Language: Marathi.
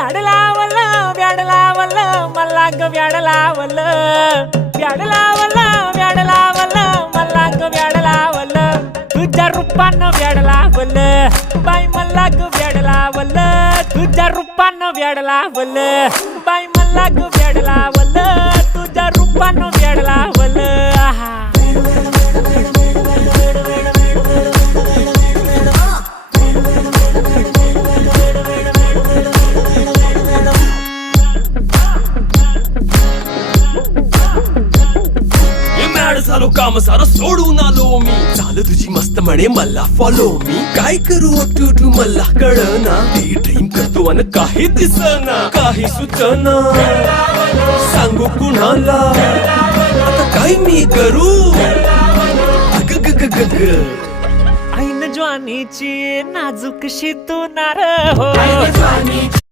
व्याड लावलं व्याड लावलं मला ग व्याड लावलं व्याड लावलं व्याड लावलं मला ग व्याड लावलं तुझ्या रूपानं व्याड लावलं बाई मला ग व्याड लावलं तुझ्या रूपानं व्याड लावलं बाई मला ग व्याड लावलं तुझ्या रूपानं व्याड लावलं आहा झालो काम सारा सोडून आलो मी झालं तुझी मस्त म्हणे मला फॉलो मी काय करू टू मला कळना ती ड्रीम करतो आणि काही दिसना काही सुचना सांगू कुणाला आता काय मी करू अग ग ग ग ग ऐन ज्वानीची नाजूक शी तू नार हो